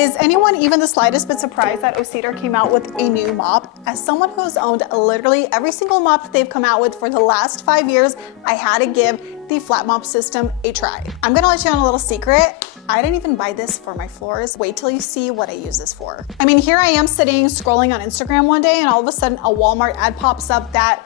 Is anyone even the slightest bit surprised that O-Cedar came out with a new mop? As someone who has owned literally every single mop that they've come out with for the last 5 years, I had to give the flat mop system a try. I'm gonna let you in a little secret. I didn't even buy this for my floors. Wait till you see what I use this for. I mean, here I am sitting scrolling on Instagram one day and all of a sudden a Walmart ad pops up that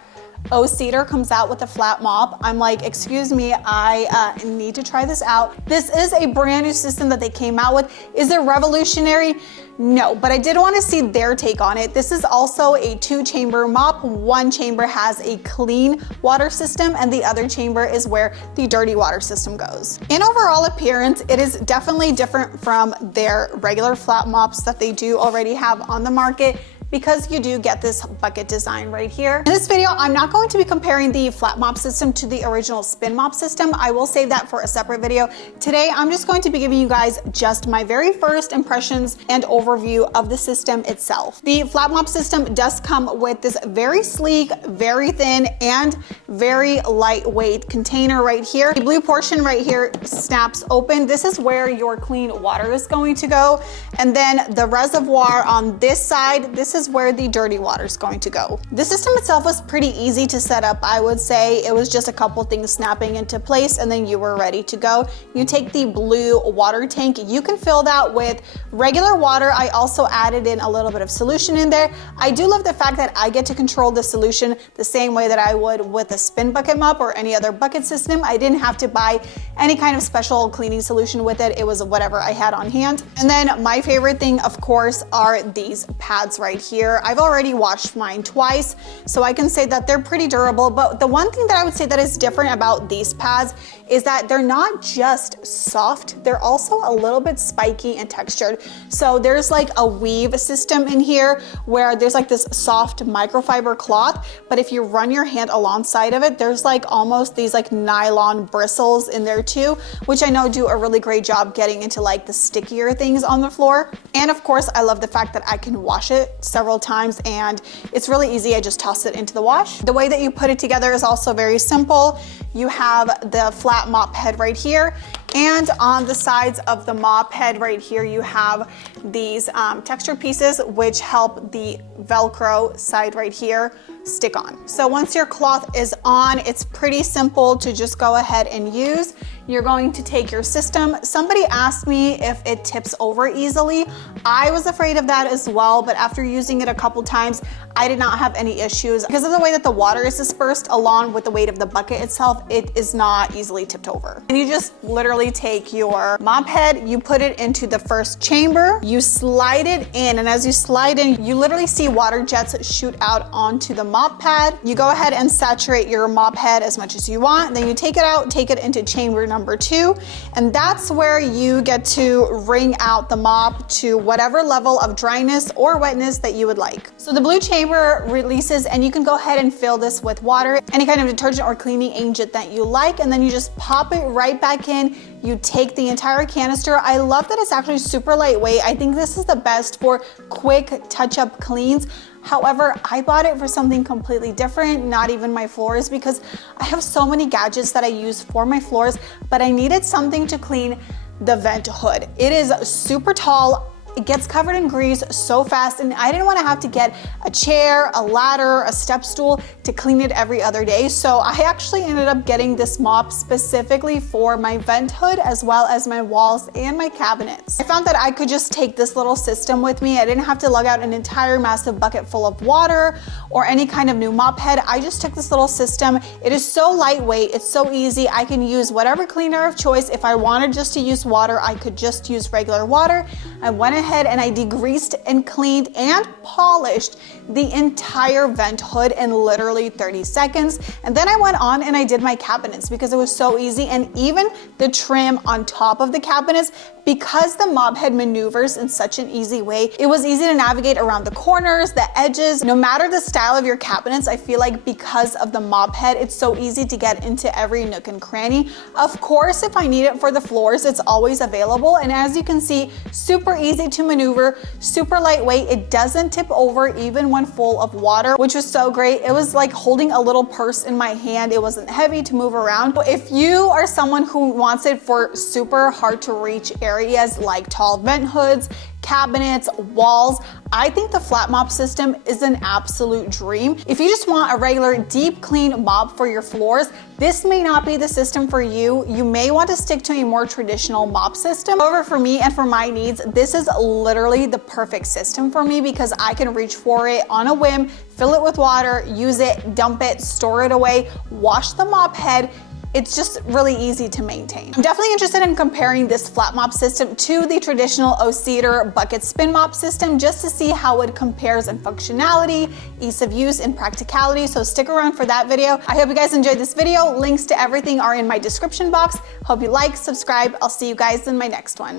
O-Cedar comes out with a flat mop. I'm like, excuse me, I need to try this out. This is a brand new system that they came out with. Is it revolutionary? No, but I did want to see their take on it. This is also a 2-chamber mop. One chamber has a clean water system and the other chamber is where the dirty water system goes. In overall appearance, it is definitely different from their regular flat mops that they do already have on the market, because you do get this bucket design right here. In this video, I'm not going to be comparing the flat mop system to the original spin mop system. I will save that for a separate video. Today, I'm just going to be giving you guys just my very first impressions and overview of the system itself. The flat mop system does come with this very sleek, very thin, and very lightweight container right here. The blue portion right here snaps open. This is where your clean water is going to go. And then the reservoir on this side, this is where the dirty water is going to go. The system itself was pretty easy to set up. I would say it was just a couple things snapping into place and then you were ready to go. You take the blue water tank, you can fill that with regular water. I also added in a little bit of solution in there. I do love the fact that I get to control the solution the same way that I would with a spin bucket mop or any other bucket system. I didn't have to buy any kind of special cleaning solution with it. It was whatever I had on hand. And then my favorite thing, of course, are these pads right here. I've already washed mine twice, so I can say that they're pretty durable. But the one thing that I would say that is different about these pads is that they're not just soft, they're also a little bit spiky and textured. So there's like a weave system in here where there's like this soft microfiber cloth, but if you run your hand alongside of it, there's like almost these like nylon bristles in there too, which I know do a really great job getting into like the stickier things on the floor. And of course, I love the fact that I can wash it several times and it's really easy. I just toss it into the wash. The way that you put it together is also very simple. You have the flat mop head right here, and on the sides of the mop head right here, you have these texture pieces which help the Velcro side right here stick on. So once your cloth is on, it's pretty simple to just go ahead and use. You're going to take your system. Somebody asked me if it tips over easily. I was afraid of that as well, but after using it a couple times, I did not have any issues. Because of the way that the water is dispersed along with the weight of the bucket itself, it is not easily tipped over. And you just literally take your mop head, you put it into the first chamber, you slide it in, and as you slide in, you literally see water jets shoot out onto the mop pad. You go ahead and saturate your mop head as much as you want, and then you take it out, take it into chamber number 2, and that's where you get to wring out the mop to whatever level of dryness or wetness that you would like. So the blue chamber releases and you can go ahead and fill this with water, any kind of detergent or cleaning agent that you like, and then you just pop it right back in. You take the entire canister. I love that it's actually super lightweight. I think this is the best for quick touch-up cleans. However, I bought it for something completely different, not even my floors, because I have so many gadgets that I use for my floors, but I needed something to clean the vent hood. It is super tall. It gets covered in grease so fast, and I didn't want to have to get a chair, a ladder, a step stool to clean it every other day. So I actually ended up getting this mop specifically for my vent hood as well as my walls and my cabinets. I found that I could just take this little system with me. I didn't have to lug out an entire massive bucket full of water or any kind of new mop head. I just took this little system. It is so lightweight, it's so easy. I can use whatever cleaner of choice. If I wanted just to use water, I could just use regular water. I went ahead and I degreased and cleaned and polished the entire vent hood in literally 30 seconds. And then I went on and I did my cabinets because it was so easy, and even the trim on top of the cabinets, because the mop head maneuvers in such an easy way, it was easy to navigate around the corners, the edges. No matter the style of your cabinets, I feel like because of the mop head, it's so easy to get into every nook and cranny. Of course, if I need it for the floors, it's always available. And as you can see, super easy to maneuver, super lightweight. It doesn't tip over even when full of water, which was so great. It was like holding a little purse in my hand. It wasn't heavy to move around. But if you are someone who wants it for super hard to reach areas like tall vent hoods, cabinets, walls. I think the flat mop system is an absolute dream. If you just want a regular deep clean mop for your floors, this may not be the system for you. You may want to stick to a more traditional mop system. However, for me and for my needs, this is literally the perfect system for me because I can reach for it on a whim, fill it with water, use it, dump it, store it away, wash the mop head. It's just really easy to maintain. I'm definitely interested in comparing this flat mop system to the traditional O-Cedar bucket spin mop system just to see how it compares in functionality, ease of use, and practicality. So stick around for that video. I hope you guys enjoyed this video. Links to everything are in my description box. Hope you like, subscribe. I'll see you guys in my next one.